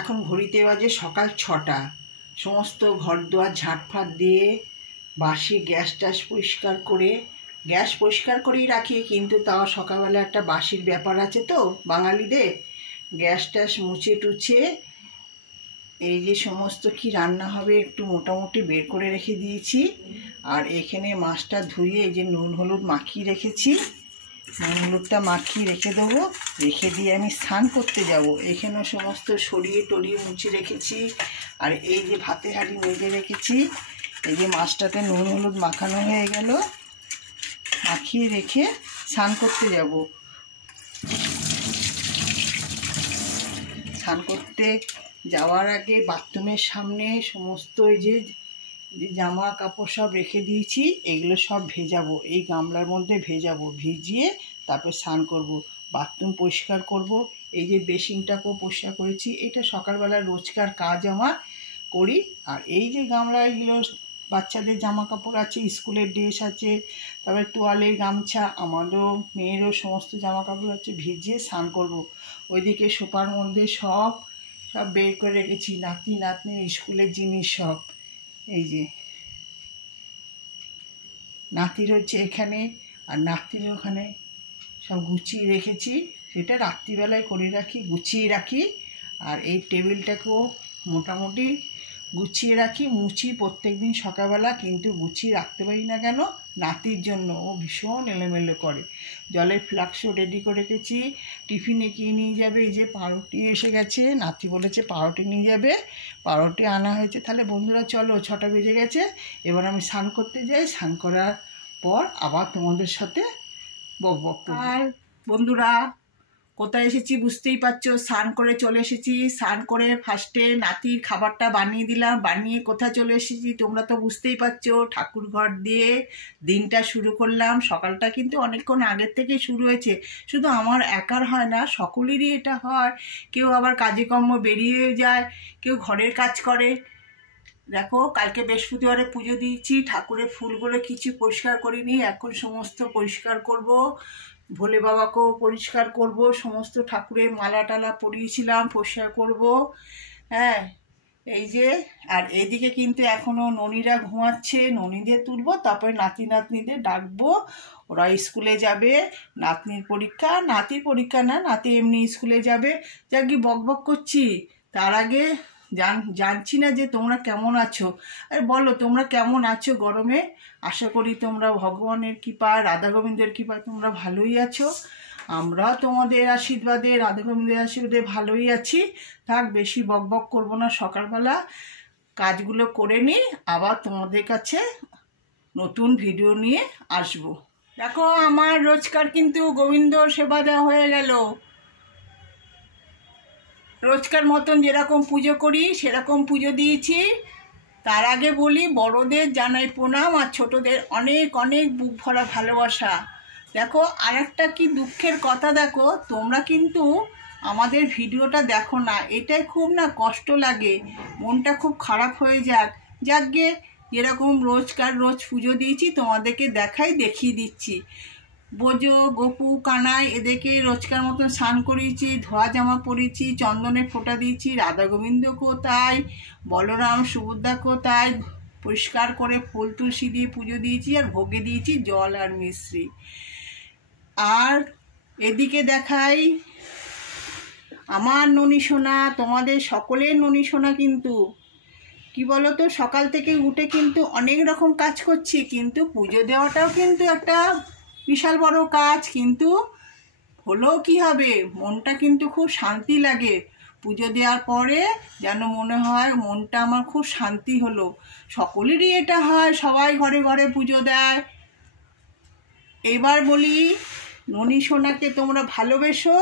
এখন ঘড়িতে বাজে সকাল 6টা। সমস্ত ঘর দুয়ার ঝাঁটফাট দিয়ে বাসি গ্যাস ট্যাস পরিষ্কার করে, গ্যাস পরিষ্কার করেই রাখি, কিন্তু তাও সকালবেলা একটা বাসির ব্যাপার আছে তো বাঙালিদের। গ্যাস ট্যাস মুছে টুছে এই যে সমস্ত কি রান্না হবে একটু মোটামুটি বের করে রেখে দিয়েছি। আর এখানে মাছটা ধুয়ে এই যে নুন হলুদ মাখিয়ে রেখেছি, নুন হলুদটা মাখিয়ে রেখে দেবো। রেখে দিয়ে আমি স্নান করতে যাব। এখানেও সমস্ত সরিয়ে টরিয়ে মুছে রেখেছি। আর এই যে ভাতের হাঁড়ি মেজে রেখেছি। এই যে মাছটাতে নুন হলুদ মাখানো হয়ে গেল, মাখিয়ে রেখে স্নান করতে যাব। স্নান করতে যাওয়ার আগে বাথরুমের সামনে সমস্ত এই যে জামা কাপড় সব রেখে দিয়েছি, এগুলো সব ভেজাবো, এই গামলার মধ্যে ভেজাবো। ভিজিয়ে তারপর স্নান করব, বাথরুম পরিষ্কার করব। এই যে বেসিনটাকেও পরিষ্কার করেছি, এটা সকালবেলা রোজকার কাজ আমার করি। আর এই যে গামলাগুলো বাচ্চাদের জামা কাপড় আছে, স্কুলের ড্রেস আছে, তারপরে তোয়ালের গামছা, আমারও মেয়েরও সমস্ত জামা কাপড় আছে, ভিজিয়ে স্নান করব। ওইদিকে সোফার মধ্যে সব বের করে রেখেছি, নাতি নাতনির স্কুলের জিনিস সব। এই যে নাতির হচ্ছে এখানে আর নাতির ওখানে সব গুছিয়ে রেখেছি। সেটা রাত্রিবেলায় করে রাখি, গুছিয়ে রাখি। আর এই টেবিলটাকেও মোটামুটি গুছিয়ে রাখি, মুছি প্রত্যেক দিন সকালবেলা, কিন্তু গুছিয়ে রাখতে পারি না কেন, নাতির জন্য। ও ভীষণ এলোমেলো করে। জলের ফ্লাক্সও রেডি করে রেখেছি, টিফিনে কি নিয়ে যাবে। এই যে পাউরুটি এসে গেছে, নাতি বলেছে পাউরুটি নিয়ে যাবে, পাউরুটি আনা হয়েছে। তাহলে বন্ধুরা চলো, 6টা বেজে গেছে, এবার আমি স্নান করতে যাই। স্নান করার পর আবার তোমাদের সাথে বকবক। আর বন্ধুরা কোথায় এসেছি বুঝতেই পারছো, স্নান করে চলে এসেছি। স্নান করে ফার্স্টে নাতির খাবারটা বানিয়ে দিলাম, বানিয়ে কোথায় চলে এসেছি তোমরা তো বুঝতেই পারছো। ঠাকুর ঘর দিয়ে দিনটা শুরু করলাম। সকালটা কিন্তু অনেকক্ষণ আগের থেকেই শুরু হয়েছে। শুধু আমার একার হয় না, সকলেরই এটা হয়। কেউ আবার কাজে কর্ম বেরিয়ে যায়, কেউ ঘরের কাজ করে। দেখো কালকে বৃহস্পতিবারে পুজো দিয়েছি, ঠাকুরের ফুলগুলো কিছু পরিষ্কার করিনি, এখন সমস্ত পরিষ্কার করব। ভোলে বাবাকেও পরিষ্কার করব, সমস্ত ঠাকুরের মালা টালা পরিয়েছিলাম, পরিষ্কার করব। হ্যাঁ এই যে, আর এইদিকে কিন্তু এখনও ননীরা ঘুমাচ্ছে, ননীদের তুলবো, তারপরে নাতি নাতনিদের ডাকবো, ওরা স্কুলে যাবে। নাতনির পরীক্ষা, নাতির পরীক্ষা না, নাতি এমনি স্কুলে যাবে। যাক কি বকবক করছি, তার আগে জানছি না যে তোমরা কেমন আছো। আর বলো তোমরা কেমন আছো গরমে। আশা করি তোমরা ভগবানের কৃপায়, রাধা গোবিন্দের কৃপায় তোমরা ভালোই আছো। আমরা তোমাদের আশীর্বাদে, রাধা গোবিন্দের আশীর্বাদে ভালোই আছি। থাক, বেশি বকবক করবো না, সকালবেলা কাজগুলো করে নিই, আবার তোমাদের কাছে নতুন ভিডিও নিয়ে আসবো। দেখো আমার রোজকার কিন্তু গোবিন্দর সেবা দেওয়া হয়ে গেল। রোজকার মতন যেরকম পুজো করি সেরকম পুজো দিয়েছি। তার আগে বলি, বড়দের জানাই প্রণাম, আর ছোটদের অনেক অনেক বুক ভরা ভালোবাসা। দেখো আরেকটা কি দুঃখের কথা, দেখো তোমরা কিন্তু আমাদের ভিডিওটা দেখো না, এটাই খুব না কষ্ট লাগে, মনটা খুব খারাপ হয়ে যাকগে যেরকম রোজকার রোজ পুজো দিয়েছি তোমাদেরকে দেখিয়ে দিচ্ছি। বোজো, গপু, কানাই এদেরকে রোজকার মতন স্নান করিয়েছি, ধোয়া জামা পরিয়েছি, চন্দনে ফোঁটা দিয়েছি, রাধা গোবিন্দকেও তাই, বলরাম সুভদ্রাকেও তাই পরিষ্কার করে ফুল তুলসী দিয়ে পুজো দিয়েছি। আর ভোগে দিয়েছি জল আর মিশ্রি। আর এদিকে দেখাই আমার ননী সোনা, তোমাদের সকলের ননী সোনা কিন্তু কি বলো তো, সকাল থেকে উঠে কিন্তু অনেক রকম কাজ করছি, কিন্তু পুজো দেওয়াটাও কিন্তু একটা বিশাল বড় কাজ। কিন্তু হলেও কি হবে, মনটা কিন্তু খুব শান্তি লাগে। পুজো দেওয়ার পরে যেন মনে হয় মনটা আমার খুব শান্তি হলো। সকলেরই এটা হয়, সবাই ঘরে ঘরে পুজো দেয়। এবার বলি, ননী সোনাকে তোমরা ভালোবেসো,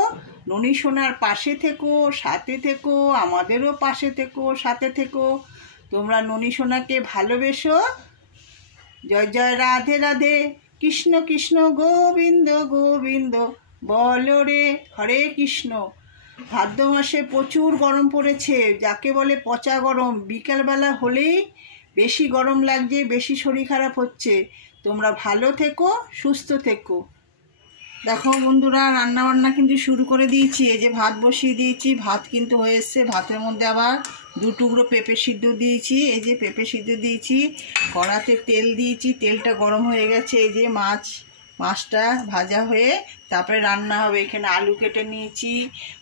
ননী সোনার পাশে থেকো, সাথে থেকো, আমাদেরও পাশে থেকো, সাথে থেকো। তোমরা ননী সোনাকে ভালোবেসো। জয় জয় রাধে রাধে, কৃষ্ণ কৃষ্ণ গোবিন্দ গোবিন্দ, বলো রে হরে কৃষ্ণ। ভাদ্র মাসে প্রচুর গরম পড়েছে, যাকে বলে পচা গরম। বিকালবেলা হলেই বেশি গরম লাগছে, বেশি শরীর খারাপ হচ্ছে। তোমরা ভালো থেকো, সুস্থ থেকো। দেখো বন্ধুরা, রান্না বান্না কিন্তু শুরু করে দিয়েছি। এই যে ভাত বসিয়ে দিয়েছি, ভাত কিন্তু হয়ে এসছে। ভাতের মধ্যে আবার 2 টুকরো পেঁপে সিদ্ধ দিয়েছি। এই যে পেঁপে সিদ্ধ দিয়েছি, কড়াতে তেল দিয়েছি, তেলটা গরম হয়ে গেছে। এই যে মাছটা ভাজা হয়ে তারপরে রান্না হবে। এখানে আলু কেটে নিয়েছি,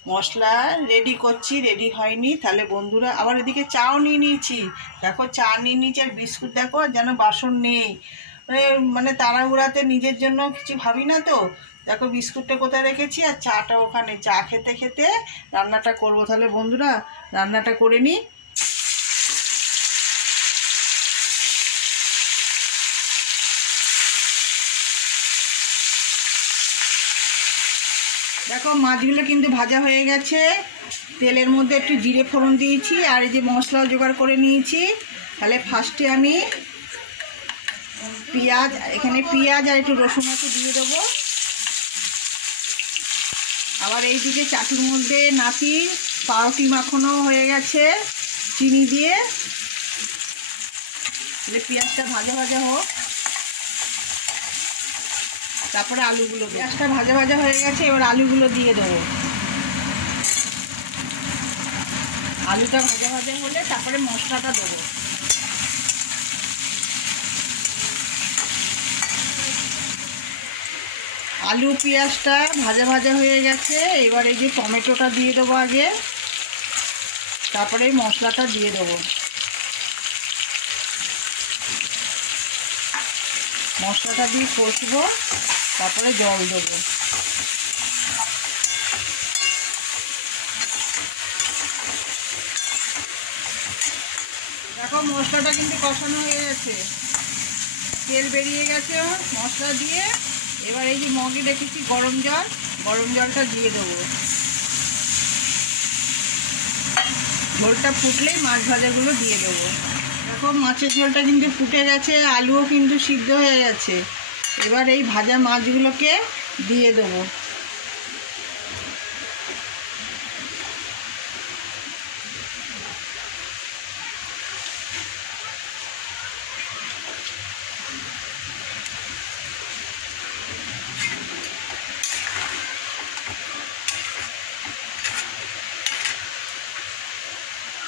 মশলা রেডি করছি, রেডি হয়নি। তাহলে বন্ধুরা আবার এদিকে চাও নিয়ে নিয়েছি। দেখো চা নিয়ে নিয়েছি আর বিস্কুট, দেখো যেন বাসন নেই, মানে তাড়াহুড়াতে নিজের জন্য কিছু ভাবি না তো। দেখো বিস্কুটটা কোথায় রেখেছি আর চাটা ওখানে। চা খেতে খেতে রান্নাটা করব। তাহলে বন্ধুরা রান্নাটা করে নিই। দেখো মাছগুলো কিন্তু ভাজা হয়ে গেছে। তেলের মধ্যে একটু জিরে ফোড়ন দিয়েছি আর এই যে মশলাও জোগাড় করে নিয়েছি। তাহলে ফার্স্টে আমি এখানে পেঁয়াজ আর একটু রসুন দিয়ে দেবো। আবার এইদিকে চাটুর মধ্যে নাতি পাউরুটি মাখানো হয়ে গেছে চিনি দিয়ে। পেঁয়াজটা ভাজা ভাজা হোক, তারপরে আলুগুলো। পেঁয়াজটা ভাজা ভাজা হয়ে গেছে, এবার আলুগুলো দিয়ে দেবো। আলুটা ভাজা ভাজা হলে তারপরে মশলাটা দেবো। আলু পেঁয়াজটা ভাজা ভাজা হয়ে গেছে, এবার এই যে টমেটোটা দিয়ে দেবো আগে, তারপরে মশলাটা দিয়ে দেবো। মশলাটা দিয়ে কষবো, তারপরে জল দেবো। দেখো মশলাটা কিন্তু কষানো হয়ে গেছে, তেল বেরিয়ে গেছে মশলা দিয়ে। এবার এই যে মগে রেখেছি গরম জলটা দিয়ে দেবো। ঝোলটা ফুটলেই মাছ ভাজাগুলো দিয়ে দেবো। দেখো মাছের ঝোলটা কিন্তু ফুটে গেছে, আলুও কিন্তু সিদ্ধ হয়ে গেছে। এবার এই ভাজা মাছগুলোকে দিয়ে দেবো।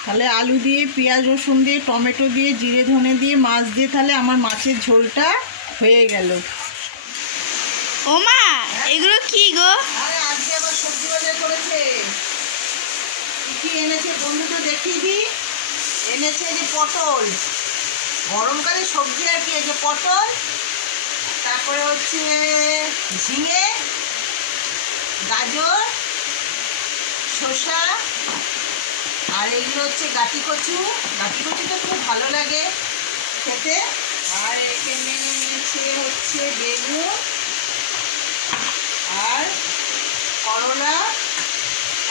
তাহলে আলু দিয়ে, পেঁয়াজ রসুন দিয়ে, টমেটো দিয়ে, জিরে ধনে দিয়ে, মাছ দিয়ে তাহলে আমার মাছের ঝোলটা হয়ে গেল। ও মা, এগুলো কি গো? আরে আজকে আবার সবজি বাজার করেছে। কি এনেছে বন্ধুটা দেখিয়ে দি। এনেছে যে পটল, গরমকালে সবজি আর কি। এই যে পটল, তারপরে হচ্ছে ঝিঙে, গাজর, শসা, আর এইগুলো হচ্ছে গাটি কচু। গাটি কচুটা খুব ভালো লাগে খেতে। আর এখানে এনেছে হচ্ছে বেগুন আর করলা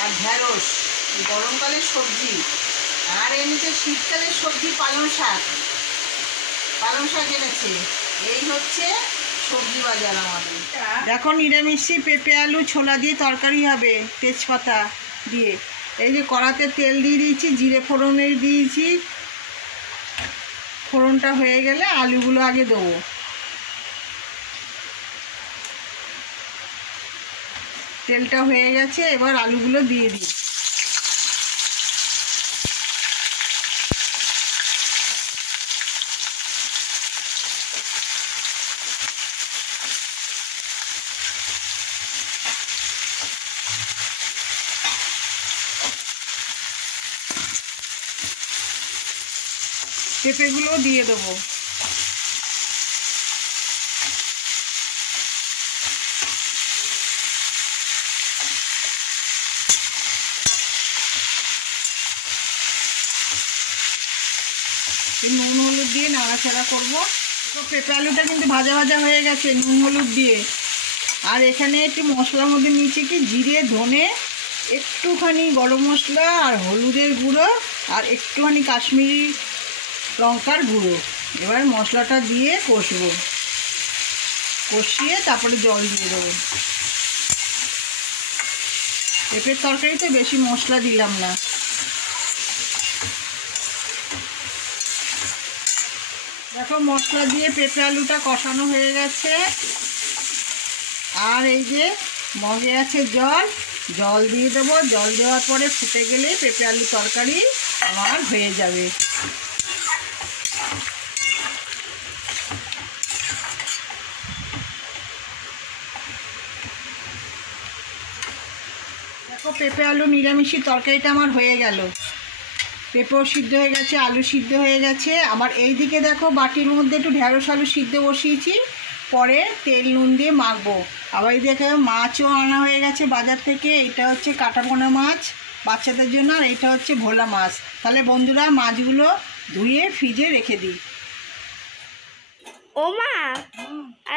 আর ঢেঁড়স, গরমকালের সবজি। আর এনেছে শীতকালের সবজি পালং শাক এনেছে। এই হচ্ছে সবজি বাজার আমাদের। দেখো নিরামিষি পেঁপে আলু ছোলা দিয়ে তরকারি হবে, তেজপাতা দিয়ে। এই যে কড়াতে তেল দিয়ে দিয়েছি, জিরে ফোড়নে দিয়েছি। ফোড়নটা হয়ে গেলে আলুগুলো আগে দেবো। তেলটা হয়ে গেছে, এবার আলুগুলো দিয়ে দিই। পেঁপেগুলো দিয়ে দেবো। নুন হলুদ দিয়ে নাড়াচাড়া করবো। তো পেঁপে আলুটা কিন্তু ভাজা ভাজা হয়ে গেছে নুন হলুদ দিয়ে। আর এখানে একটু মশলার মধ্যে নিচে কি জিরে ধনে, একটুখানি গরম মশলা আর হলুদের গুঁড়ো আর একটুখানি কাশ্মীরি লঙ্কার গুঁড়ো। এবার মশলাটা দিয়ে কষবো, কষিয়ে তারপরে জল দিয়ে দেবো। পেঁপের তরকারিতে বেশি মশলা দিলাম না। দেখো মশলা দিয়ে পেঁপে আলুটা কষানো হয়ে গেছে। আর এই যে মগে আছে জল, জল দিয়ে দেবো। জল দেওয়ার পরে ফুটে গেলে পেঁপে আলু তরকারি আমার হয়ে যাবে। দেখো পেঁপে আলু নিরামিষি তরকারিটা আমার হয়ে গেল। পেঁপেও সিদ্ধ হয়ে গেছে, আলু সিদ্ধ হয়ে গেছে। আবার এই দিকে দেখো বাটির মধ্যে একটু ঢেঁড়স আলু সিদ্ধ বসিয়েছি, পরে তেল নুন দিয়ে মাখবো। আবার এই দেখো মাছও আনা হয়ে গেছে বাজার থেকে। এটা হচ্ছে কাটাপোনা মাছ বাচ্চাদের জন্য, আর এটা হচ্ছে ভোলা মাছ। তাহলে বন্ধুরা মাছগুলো ধুয়ে ফ্রিজে রেখে দিই। ও মা,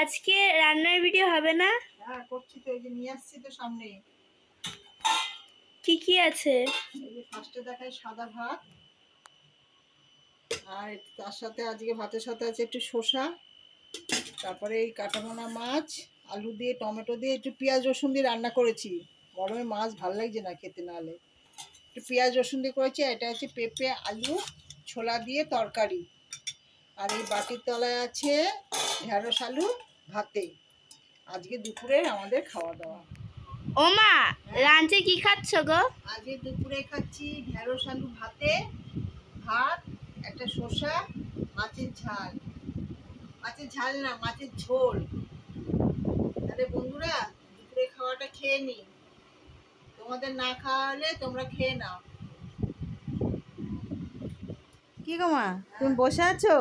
আজকে রান্নার ভিডিও হবে না? হ্যাঁ করছি তো, এই যে নিয়ে আসছি তো সামনে। কি কি আছে? এই যে ফার্স্টে দেখাই সাদা ভাত, আর তার সাথে আজকে ভাতের সাথে আছে একটু শসা, তারপরে এই কাটাপোনা মাছ আলু দিয়ে টমেটো দিয়ে একটু পেঁয়াজ রসুন দিয়ে রান্না করেছি। গরমে মাছ ভালো লাগছে না খেতে, নাহলে একটু পেঁয়াজ রসুন দিয়ে করেছি। এটা হচ্ছে পেঁপে আলু ছোলা দিয়ে তরকারি। আর এই বাটির তলায় আছে ঢেঁড়স আলু ভাতে। আজকে দুপুরে আমাদের খাওয়া দাওয়া। ও মা, লাঞ্চে কি খাচ্ছ গো? আজকে দুপুরে খাচ্ছি ঢেঁড়স আলু ভাতে, ভাত, একটা শসা, মাছের ঝাল। মাছের ঝাল না, মাছের ঝোল। তাহলে বন্ধুরা দুপুরে খাওয়াটা খেয়ে নি, তোমাদের না খাওয়ালে তোমরা খেয়ে নাও। কি গো মা, তুমি বসে আছো?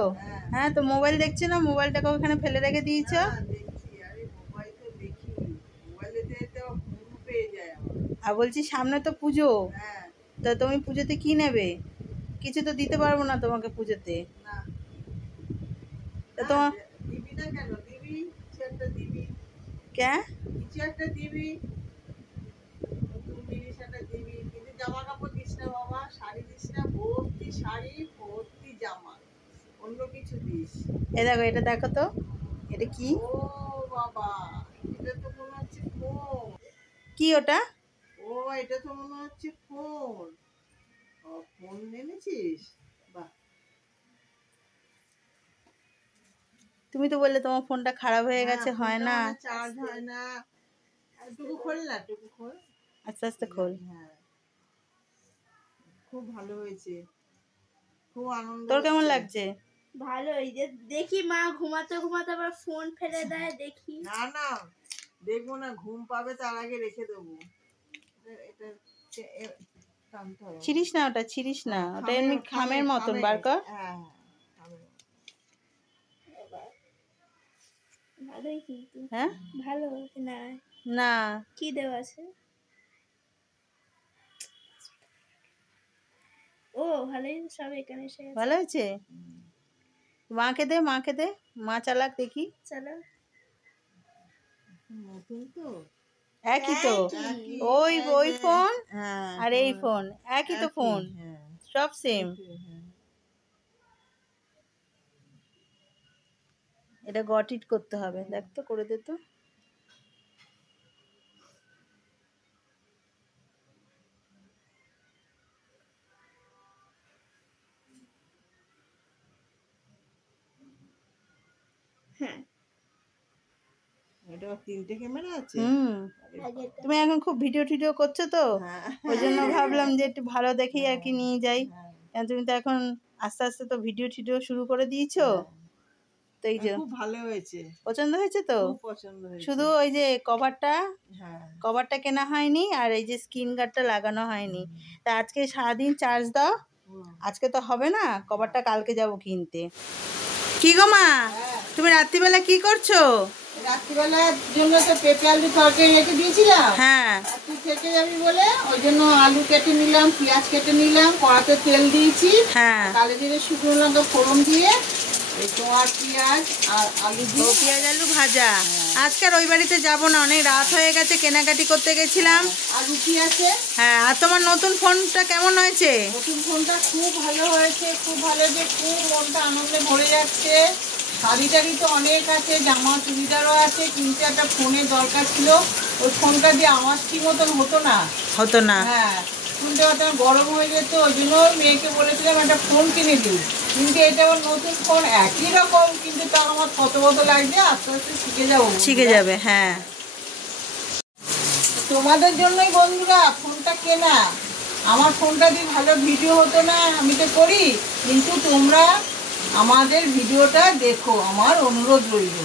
হ্যাঁ, তো মোবাইল দেখছো না? মোবাইলটাকে ওখানে ফেলে রেখে দিয়েছো। আর বলছি সামনে তো পুজো, তা তুমি পুজোতে কি নেবে? কিছু তো দিতে পারবো না তোমাকে পুজোতে। তা তোমার কে জামা কাপড় দিস না বাবা, শাড়ি দিস না, ভর্তি শাড়ি ভর্তি জামা, অন্য কিছু দিস। এ দেখো, এটা দেখো তো, এটা কি? ও বাবা, এটা তো মনে হচ্ছে ফোন। কি ওটা? ও এটা তো মনে হচ্ছে ফোন। ও ফোন এনেছিস, বাহ। তুমি তো বললে তোমার ফোনটা খারাপ হয়ে গেছে, হয় না। চার্জ হয় না। টুকু খোল না, টুকু খোল, আস্তে আস্তে খোল। হ্যাঁ খুব ভালো হয়েছে, খুব আনন্দ। তোর কেমন হচ্ছে। লাগছে? ভালো। এই যে দেখি মা ঘুমাতে ঘুমাতে আবার ফোন ফেলে দেয়, দেখি। না না দেখবো না, ঘুম পাবে তার আগে রেখে দেবো। এটা টানতে হবে। ছিড়িস না ওটা, ছিড়িস না ওটা, এমনি খামের মতন বার কর। হ্যাঁ খামের। ভালোই কিন্তু। হ্যাঁ ভালো না? না, কি দেওয়া আছে? ও ভালোই, সব এখানে এসে গেছে। ভালো হয়েছে। মাকে দে, মাকে দে, মা চালাক দেখি। চলো। নতুন তো, একই তো, একই। ওই ওই ফোন হ্যাঁ আর এই ফোন একই তো ফোন, হ্যাঁ সব সেম। এটা গট ইট করতে হবে, দেখ তো, করে দে তো। হ্যাঁ, এটা 3টে ক্যামেরা আছে। তুমি এখন খুব ভিডিও টিডিও করছো তো, হ্যাঁ। ওই জন্য ভাবলাম যে একটু ভালো দেখেই আর কি নিয়ে যাই। কারণ তুমি তো এখন আস্তে আস্তে তো ভিডিও টিডিও শুরু করে দিয়েছো, তো এই যে খুব ভালো হয়েছে, পছন্দ হয়েছে তো। খুব পছন্দ হয়েছে। শুধু ওই যে কভারটা, হ্যাঁ কভারটা কেনা হয়নি, আর এই যে স্ক্রিন গার্ডটা লাগানো হয়নি। তা আজকে সারাদিন চার্জ দাও, আজকে তো হবে না, কভারটা কালকে যাব কিনতে। কি গো মা, তুমি রাত্রিবেলা কি করছো? রাত্রিবেলার জন্য তো পেঁপে আলু তরকারি রেখে দিয়েছিলাম। হ্যাঁ, তুই খেতে যাবি বলে ওই জন্য আলু কেটে নিলাম, পেঁয়াজ কেটে নিলাম, কড়াতে তেল দিয়েছি, হ্যাঁ, কালো জিরে শুকনো লঙ্কা ফোড়ন দিয়ে এই তোমার পেঁয়াজ আর আলু ও দিয়ে পেঁয়াজ আলু ভাজা। আজকে আর ওই বাড়িতে যাবো না, অনেক রাত হয়ে গেছে, কেনাকাটি করতে গেছিলাম। আর রুটি আছে। হ্যাঁ, আর তোমার নতুন ফোনটা কেমন হয়েছে? নতুন ফোনটা খুব ভালো হয়েছে, খুব ভালো, যে খুব মনটা আনন্দে ভরে যাচ্ছে। শাড়ি টাড়ি তো অনেক আছে, জামা চুড়িদারও আছে, কিন্তু একটা ফোনের দরকার ছিল। ওই ফোনটা দিয়ে আওয়াজ ঠিক মতন হতো না। হতো না। হ্যাঁ শুনতে পারতাম, গরম হয়ে যেত। ওই জন্য মেয়েকে বলেছিলাম একটা ফোন কিনে দিই, কিন্তু এটা আমার নতুন ফোন, একই রকম, কিন্তু তা আমার কত লাগছে, আস্তে আস্তে শিখে যাবো। শিখে যাবে, হ্যাঁ। তোমাদের জন্যই বন্ধুরা ফোনটা কেনা। আমার ফোনটা দিয়ে ভালো ভিডিও হতো না, আমি তো করি, কিন্তু তোমরা আমাদের ভিডিওটা দেখো, আমার অনুরোধ রইল।